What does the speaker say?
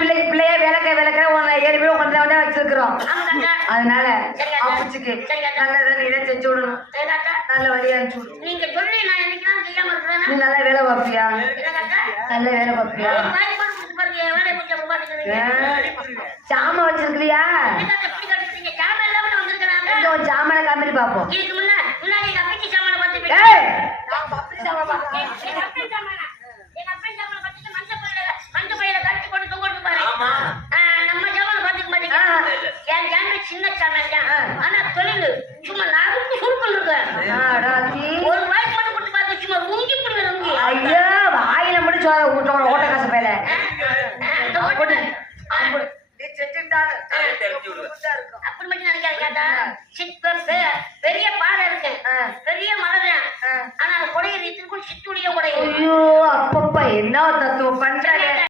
பிள்ளைய விளக்க உன்னை 7 பேரும் கொண்டு வந்து வச்சிருக்கிறோம். அதனால அப்புச்சுக்கு நல்லதை நீங்க செஞ்சு விடணும். நல்ல வழியா அனுப்பிச்சு விடு. நீங்க சொல்லி நான் என்னைக்கு செய்யாம இருக்கிறேன். நீ நல்லா வேலை பார்ப்பியா? நல்ல வேலை பார்ப்பியா? சாம வச்சிருக்கியா? சாமான காமிரி பாப்போம். சின்ன சாமான் தான். ஆனா தொழில் சும்மா நாக்கு சுருக்கம் இருக்கு. ஒரு வாய்ப்பு மட்டும் கொடுத்து பார்த்து சும்மா உங்கி பண்ணுங்க. ஐயோ வாயில முடிச்சு ஓட்ட காசு பேல அப்படி மட்டும் நினைக்காதீங்க. பெரிய பாறை இருக்கு, பெரிய மலை தான். ஆனா கொடையை சித்துடைய கொடையை. ஐயோ அப்பப்பா என்ன தத்துவம் பண்றாங்க.